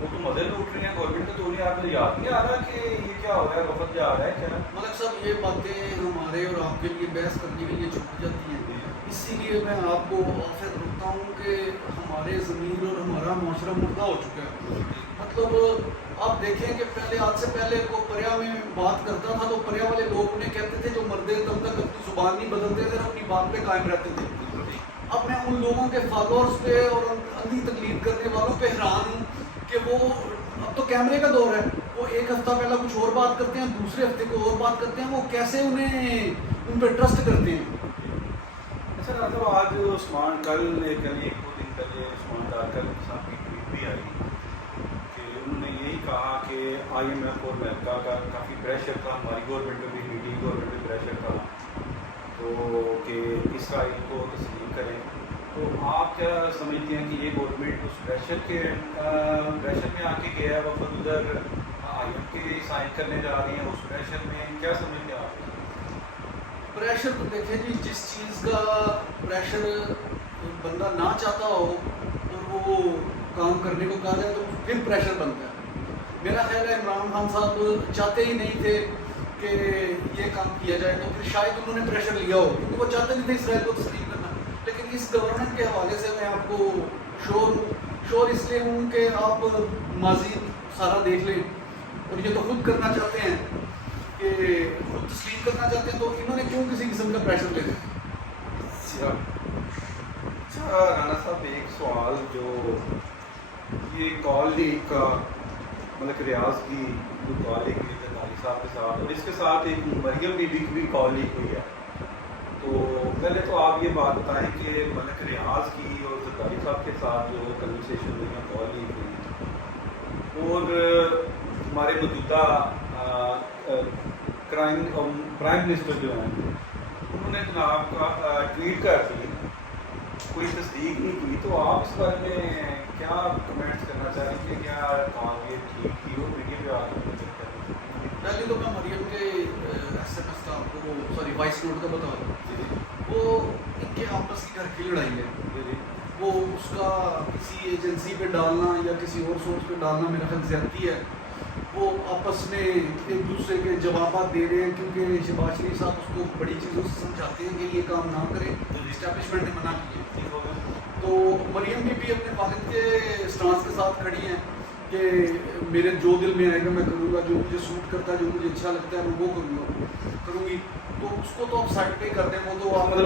وہ تو مزے لوٹ رہی ہیں گورنمنٹ کو، تو انہیں آپ کو یاد نہیں آ رہا کہ یہ کیا ہو رہا ہے، وقت جا رہا ہے کیا؟ ملک صاحب یہ باتیں ہمارے اور آپ کے لیے بحث کرنے کے لیے چھوٹ جاتی ہیں، اسی لیے میں آپ کو آخر رکھتا ہوں کہ ہمارے ضمیر اور ہمارا معاشرہ مردہ ہو چکا ہے. مطلب آپ دیکھیں کہ پہلے آج سے پہلے کو پریا میں بات کرتا تھا تو پریا والے لوگ انہیں کہتے تھے جو مردے تب تک اپنی زبان نہیں بدلتے تھے اور اپنی بات پہ قائم رہتے تھے. اب میں ان لوگوں کے فالوورز پہ اور اندھی تقلید کرنے والوں پہ حیران ہوں کہ وہ اب تو کیمرے کا دور ہے، وہ ایک ہفتہ پہلا کچھ اور بات کرتے ہیں، دوسرے ہفتے کو اور بات کرتے ہیں، وہ کیسے انہیں ان پہ ٹرسٹ کرتے ہیں. اچھا مطلب آج عثمان کل ایک دو دن پہلے عثمان ڈاکر صاحب کی ٹویٹ بھی آئی کہ انہوں نے یہی کہا کہ آئی ایم ایف اور امریکہ کا کافی پریشر تھا، ہماری گورنمنٹ پہ بھی میڈی گورنمنٹ پہ پریشر تھا تو کہ اسرائیل کو تسلیم کریں. تو آپ کیا سمجھتے ہیں کہ یہ گورنمنٹ اس پریشر میں آ کے گیا ہے، وفد ادھر آئی ایم کے سائن کرنے جا رہی ہیں، اس پریشر میں کیا سمجھتے ہیں آپ؟ پریشر تو دیکھیں جی، جس چیز کا پریشر بندہ نہ چاہتا ہو اور وہ کام کرنے کو کہا جائے تو پھر پریشر بنتا ہے. میرا خیال ہے عمران خان صاحب چاہتے ہی نہیں تھے کہ یہ کام کیا جائے، تو پھر شاید انہوں نے پریشر لیا ہو کیونکہ وہ چاہتے نہیں تھے اسرائیل کو تسلیم کرنا. لیکن اس گورنمنٹ کے حوالے سے میں آپ کو شور اس لیے ہوں کہ آپ ماضی سارا دیکھ لیں، اور یہ تو خود کرنا چاہتے ہیں کہ خود تسلیم کرنا چاہتے ہیں، تو انہوں نے کیوں کسی قسم کا پریشر لے لیا؟ اچھا رانا صاحب ایک سوال، جو یہ کال لیگ کا ملک ریاض کی جو کال لیگ ہوئی زرداری صاحب کے ساتھ، اور اس کے ساتھ ایک مریم بی بی کی بھی کال لیگ ہوئی ہے، تو پہلے تو آپ یہ بات بتائیں کہ ملک ریاض کی اور زرداری صاحب کے ساتھ جو کنورسیشن ہوئی ہیں، کال لیگ ہوئی، اور ہمارے موجودہ پرائم منسٹر جو ہیں انہوں نے جناب کا ٹویٹ کر دی، کوئی تصدیق نہیں کی، تو آپ اس بارے میں کیا کمنٹس کرنا چاہیں گے؟ کیا کام یہ ٹھیک تھی اور میڈیا پہ آ کے پہلے تو میں مریم کے ایس ایم ایس کا آپ کو سوری وائس نوٹ کا بتا دوں، وہ ان کے آپس کی گھر کی لڑائی ہے، وہ اس کا کسی ایجنسی پہ ڈالنا یا کسی اور سورس پہ ڈالنا میرا خیال زیادتی ہے. وہ آپس میں ایک دوسرے کے جوابات دے رہے ہیں کیونکہ شہباز شریف صاحب اس کو بڑی چیزوں سے سمجھاتے ہیں کہ یہ کام نہ کریں، اسٹیبلشمنٹ نے منع کی ہے. تو مریم بھی اپنے والد کے اسٹانس کے ساتھ کھڑی ہیں کہ میرے جو دل میں آئے گا میں کروں گا، جو مجھے سوٹ کرتا ہے، جو مجھے اچھا لگتا ہے میں وہ کروں گی. تو اس کو تو آپ سائڈ پہ کر دیں، وہ تو آپ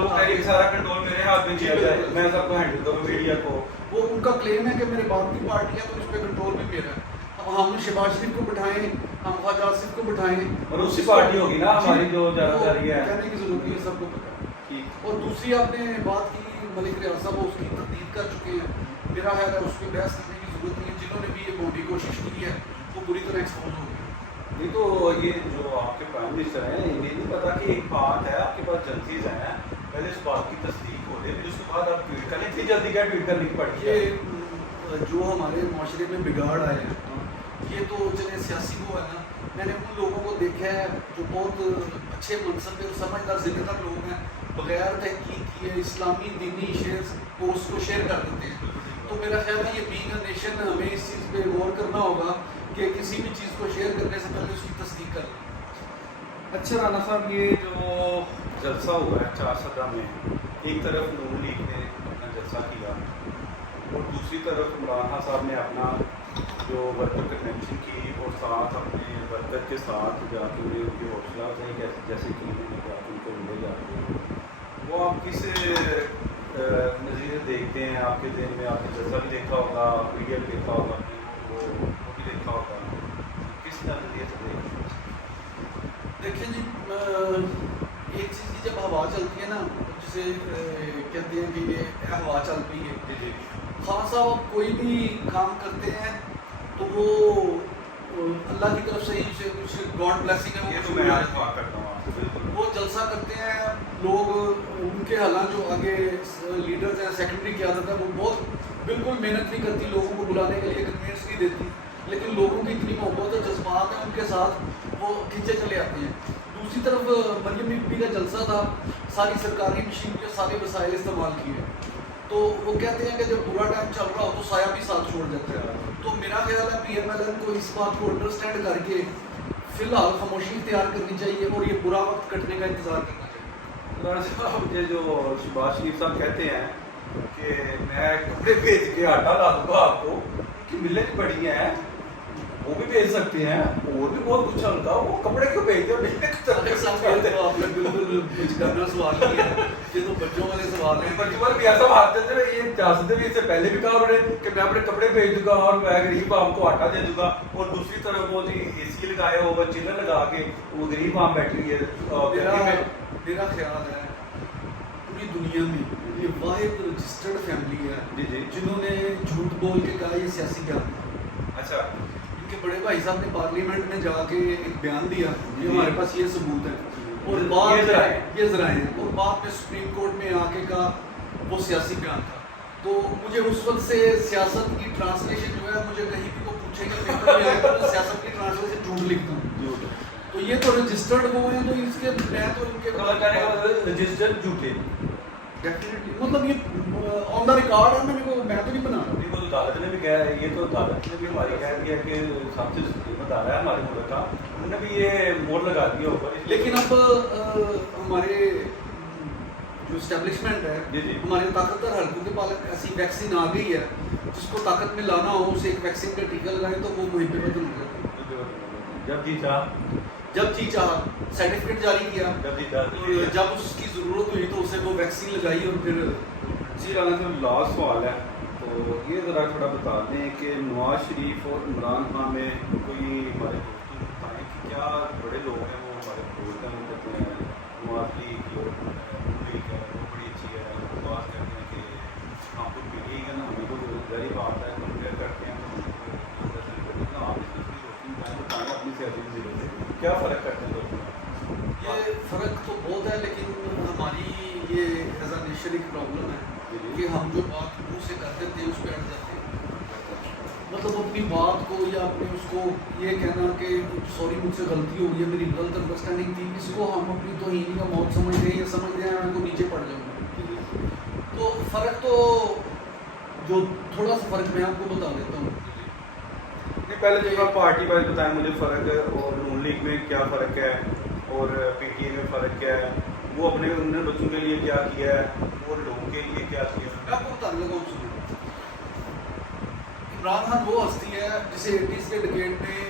سارا کنٹرول میرے ہاتھ میں کیا جائے، میں سب کو ہینڈل کروں میڈیا کو. وہ ان کا کلیم ہے کہ میرے باپ کی پارٹی ہے تو اس پہ کنٹرول بھی میرا ہے. ہم شہباز شریف کو بٹھائیں، ہم خواجہ آصف کو بٹھائیں، اور اسی پارٹی ہوگی نا ہماری جو زیادہ تر ہے، کہنے کی ضرورت نہیں ہے، سب کو پتہ ہے. اور دوسری آپ نے بات کی ملک ریاض صاحب اس کی تردید کر چکے ہیں، میرا خیال ہے اس پہ بحث کرنے کی ضرورت نہیں ہے. جنہوں نے بھی یہ بہت کوشش کی ہے وہ بری طرح ایکسپوز ہو گئی. نہیں تو یہ جو آپ کے پرائم منسٹر ہیں انہیں نہیں پتا کہ ایک بات ہے آپ کے پاس جنسیز ہیں، پہلے اس بات کی تصدیق ہو جائے پھر اس کے بعد آپ ٹویٹ کریں. اتنی جلدی کیا ٹویٹ کرنے کی پڑی ہے؟ یہ جو ہمارے معاشرے میں بگاڑ آئے ہیں یہ تو چلے سیاسی وہ ہے نا. میں نے ان لوگوں کو دیکھا ہے جو بہت اچھے منصب پہ سمجھدار ذمہ دار لوگ ہیں، بغیر تحقیق کیے اسلامی دینی پوسٹ کو شیئر کر دیتے ہیں. تو میرا خیال ہے یہ بینگ اے نیشن ہمیں اس چیز پہ غور کرنا ہوگا کہ کسی بھی چیز کو شیئر کرنے سے پہلے اس کی تصدیق کر لیں. اچھا رانا صاحب یہ جو جلسہ ہوا ہے 4 میں، ایک طرف نون لیگ نے اپنا جلسہ کیا اور دوسری طرف عمران خان صاحب نے اپنا جو ورکر کنونشن کی اور ساتھ اپنے ورکر کے ساتھ جا کے انہیں ان کی حوصلہ افزائی جیسے کہ انہوں نے جا کے ان کو ملے جاتے ہیں، وہ آپ کس نظریے دیکھتے ہیں؟ آپ کے ذہن میں آپ نے جلسہ بھی دیکھا ہوگا، میڈیا بھی دیکھا ہوگا، وہ بھی دیکھا ہوگا، کس نظریے سے دیکھتے ہیں؟ دیکھیں جی، ایک چیز کی جب ہوا چلتی ہے نا جسے کہتے ہیں کہ یہ ہوا چل پئی ہے. خان صاحب کوئی بھی کام کرتے ہیں تو وہ اللہ کی طرف سے ہی کچھ گاڈ بلیسنگ ہے، یہ تو میں آج بات کرتا ہوں. وہ جلسہ کرتے ہیں لوگ، ان کے حالات جو آگے لیڈرز ہیں، سیکرٹری قیادت ہے، وہ بہت بالکل محنت نہیں کرتی لوگوں کو بلانے کے لیے، کنوینس نہیں دیتی، لیکن لوگوں کی اتنی محبت اور جذبات ہیں ان کے ساتھ وہ کھینچے چلے آتے ہیں. دوسری طرف مریم بی بی کا جلسہ تھا، ساری سرکاری مشینری اور سارے وسائل استعمال کیے. تو وہ کہتے ہیں کہ جب برا ٹائم چل رہا ہو تو سایہ بھی ساتھ چھوڑ جاتا ہے. تو میرا خیال ہے PMLN کو اس بات کو انڈرسٹینڈ کر کے فی الحال خاموشی اختیار کرنی چاہیے اور یہ برا وقت کٹنے کا انتظار کرنا چاہیے. رانا صاحب یہ جو شہباز شریف صاحب کہتے ہیں کہ میں کپڑے بھیج کے آٹا لا دوں گا آپ کو, کہ ملیں بڑی ہیں وہ بھی بھیج سکتے ہیں, اور بھی بہت کچھ ہے ان کا, وہ کپڑے کیوں بھیجتے ہیں؟ آپ نے بالکل کچھ کرنا سوال کیا ہے, یہ تو بچوں والے سوال ہیں. بچوں بھی ایسا بات کرتے ہیں, یہ جاستے بھی اس سے پہلے بھی کہا انہوں نے کہ میں اپنے کپڑے بھیج دوں گا اور میں غریب عوام کو آٹا دے دوں گا, اور دوسری طرف وہ AC لگایا ہوا چلر لگا کے وہ غریب عوام بیٹھی ہوئی ہے. میرا خیال ہے پوری دنیا میں یہ واحد رجسٹرڈ فیملی ہے جنہوں نے جھوٹ بول کے کہا یہ سیاسی بیان تھا. اچھا, ان کے بڑے بھائی صاحب نے پارلیمنٹ میں جا کے ایک بیان دیا, یہ ہمارے پاس یہ ثبوت ہے, اور بعد یہ ذرائع ہیں, اور بعد میں سپریم کورٹ میں آ کے کہا وہ سیاسی بیان تھا. تو مجھے اس وقت سے سیاست کی ٹرانسلیشن جو ہے, مجھے کہیں بھی وہ پوچھے کہ پیپر میں آئے تو میں سیاست کی ٹرانسلیشن جھوٹ لکھتا ہوں. تو یہ تو رجسٹرڈ وہ ہیں, تو اس کے میں تو ان کے رجسٹرڈ جھوٹے ڈیفینیٹلی مطلب یہ آن دا ریکارڈ ہے, میں تو نہیں بنا رہا. وہ تو عدالت نے بھی کہا ہے, یہ تو عدالت نے بھی ہماری کہہ دیا کہ سب سے قیمت آ رہا ہے ہمارے ملک کا, انہوں نے بھی یہ مور لگا دیا ہوگا. لیکن اب ہمارے جو اسٹیبلشمنٹ ہے, ہمارے طاقتور حلقوں کے پاس ایسی ویکسین آ گئی ہے جس کو طاقت میں لانا ہو, اسے ایک ویکسین کا ٹیکہ لگائیں تو وہ مہم پہ بدل ہو جاتی ہے. جب جی چاہ سرٹیفکیٹ جاری کیا, جب اس کی ضرورت ہوئی تو اسے وہ ویکسین لگائی اور پھر. جی رانا صاحب لاسٹ سوال ہے, تو یہ ذرا تھوڑا بتا دیں کہ نواز شریف اور عمران خان میں کوئی ہمارے دوستوں بتائیں کہ کیا بڑے لوگ ہیں وہ ہمارے دوست ہیں, کہتے ہیں نواز لیگ جو لیگ ہے وہ بڑی اچھی ہے, بات کرتے ہیں کہ ہم کو ملی ہے نا, ہمیں کو ظاہری بات ہے کمپیئر کرتے ہیں تو آپ اس کی روشنی بتائیں اپنی سیاسی ضرورت ہے کیا فرق کرتے ہیں دوستوں میں. یہ فرق تو بہت ہے, لیکن ہماری یہ ایز اے نیشن ایک پرابلم ہے کہ ہم جو بات منہ سے کر دیتے ہیں اس پہ اٹ جاتے ہیں. مطلب اپنی بات کو یا اپنے اس کو یہ کہنا کہ سوری مجھ سے غلطی ہو گئی ہے, میری غلط انڈرسٹینڈنگ تھی, اس کو ہم اپنی توہین کا موت سمجھتے ہیں یا سمجھتے ہیں میں کو نیچے پڑ جاؤں گا. تو فرق تو جو تھوڑا سا فرق میں آپ کو بتا دیتا ہوں. نہیں پہلے جو آپ پارٹی وائز بتائیں مجھے فرق ہے, اور نون لیگ میں کیا فرق ہے اور PTI میں فرق کیا ہے, وہ اپنے انہوں نے بچوں کے لیے کیا کیا ہے اور لوگوں کے لیے کیا کیا ہے. میں آپ کو بتانے لگا ہوں. سنیں, عمران خان وہ ہستی ہے جسے 80s کے ڈکیٹ میں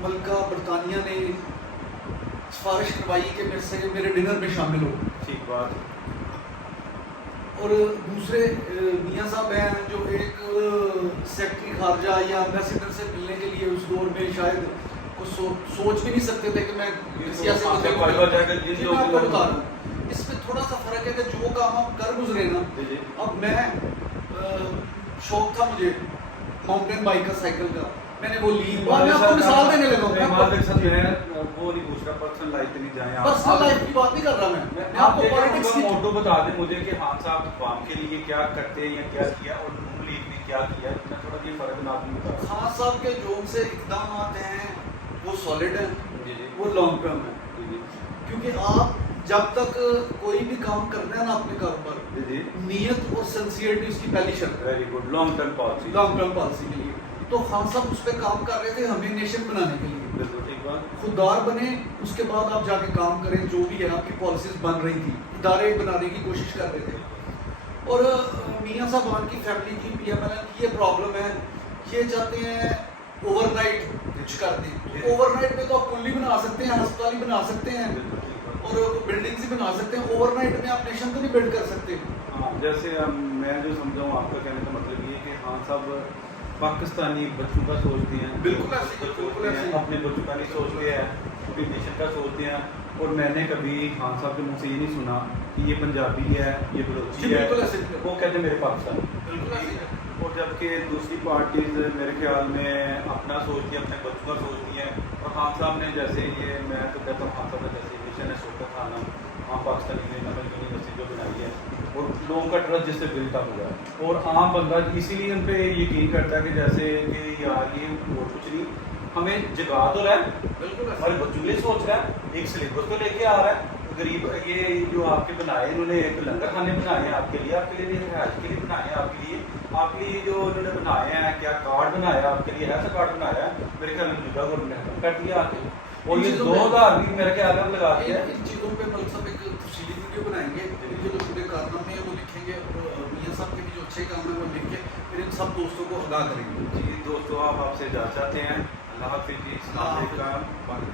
ملکہ برطانیہ نے سفارش کروائی کہ میرے ڈنر میں شامل ہو. ٹھیک بات. اور دوسرے میاں صاحب ہیں جو ایک سیکٹری خارجہ یا ایمبیسیڈر سے ملنے کے لیے اس دور میں شاید کچھ سوچ بھی نہیں سکتے تھے کہ میں سیاسی بتا رہا ہوں. اس میں تھوڑا سا فرق ہے کہ جو کام ہم کر گزرے نا, اب میں شوق تھا مجھے ماؤنٹین بائک کا, سائیکل کا, میں نے وہ لی, میں آپ کو مثال دینے لگا ہوں. وہ نہیں پوچھ رہا پرسنل لائف پہ نہیں جائیں, پرسنل لائف کی بات نہیں کر رہا میں آپ کو پالیٹکس کی موٹو بتا دیں مجھے کہ خان صاحب عوام کے لیے کیا کرتے ہیں یا کیا کیا, اور نون لیگ نے کیا کیا, میں تھوڑا یہ فرق ناظرین بتا. خان صاحب کے جو ان سے اقدامات ہیں وہ سالڈ ہیں, وہ لانگ ٹرم ہیں, کیونکہ آپ جب تک کوئی بھی کام کرنا ہے نا اپنے کاروبار, نیت اور سنسیئرٹی اس کی پہلی شرط ہے. Very good, long term policy, long term policy کے لیے. تو خان صاحب اس پہ کام کر رہے تھے ہمیں نیشن بنانے کے لیے. بالکل ٹھیک بات. خوددار بنے, اس کے بعد آپ جا کے کام کریں, جو بھی ہے آپ کی پالیسیز بن رہی تھی, ادارے بنانے کی کوشش کر رہے تھے. اور میاں صاحب کی فیملی کی PMLN کی یہ پرابلم ہے, یہ چاہتے ہیں اوور نائٹ کچھ کر دیں. اوور نائٹ میں تو آپ پل بھی بنا سکتے ہیں, ہسپتال ہی بنا سکتے ہیں, اور بلڈنگز ہی بنا سکتے ہیں. اوور نائٹ میں آپ نیشن کو نہیں بلڈ کر سکتے. ہاں, جیسے میں جو سمجھا ہوں آپ کا کہنے کا مطلب یہ کہ خان صاحب پاکستانی بچوں کا سوچتے ہیں, بالکل ایسے اپنے بچوں کا نہیں سوچتے ہیں, اپنی نیشن کا سوچتے ہیں. اور میں نے کبھی خان صاحب کے منہ سے یہ نہیں سنا کہ یہ پنجابی ہے, یہ بلوچی ہے, وہ کہتے ہیں میرے پاکستانی. اور جبکہ دوسری پارٹیز میرے خیال میں اپنا سوچتی ہیں, اپنے بچوں کا سوچتی ہیں. اور خان صاحب نے جیسے یہ میں تو کہتا ہوں خان صاحب نے جیسے مشن ہے سوچا کھانا, ہاں پاکستانی نے یونیورسٹی جو بنائی ہے, اور لوگوں کا ٹرسٹ جس سے بلٹ اپ ہوا ہے, اور عام بندہ اسی لیے ان پہ یقین کرتا ہے کہ جیسے کہ یار یہ اور کچھ نہیں, ہمیں جگا تو رہا ہے, بالکل ہمارے بچوں کے لیے سوچ رہا ہے, ایک سلیبس تو لے کے آ رہا ہے, غریب یہ جو آپ کے بنائے انہوں نے ایک لنگر خانے بنائے ہیں آپ کے لیے بھی رہائش کے لیے بنائے ہیں آپ کے لیے جو انہوں نے بنائے ہیں کیا کارڈ بنایا آپ کے لیے ایسا کارڈ بنایا ہے میرے خیال میں موجودہ گورنمنٹ نے ختم کر دیا آ کے اور یہ 2000 بھی میرے خیال میں لگا دیا ہے. ان چیزوں پہ ملک صاحب ایک تفصیلی ویڈیو بنائیں گے ان کے جو پورے کارنامے ہیں وہ لکھیں گے میاں صاحب کے بھی جو اچھے کام ہیں وہ لکھ کے پھر ان سب دوستوں کو آگاہ کریں گے. جی دوستوں آپ سے اجازت چاہتے ہیں. اللہ حافظ جی. السلام علیکم.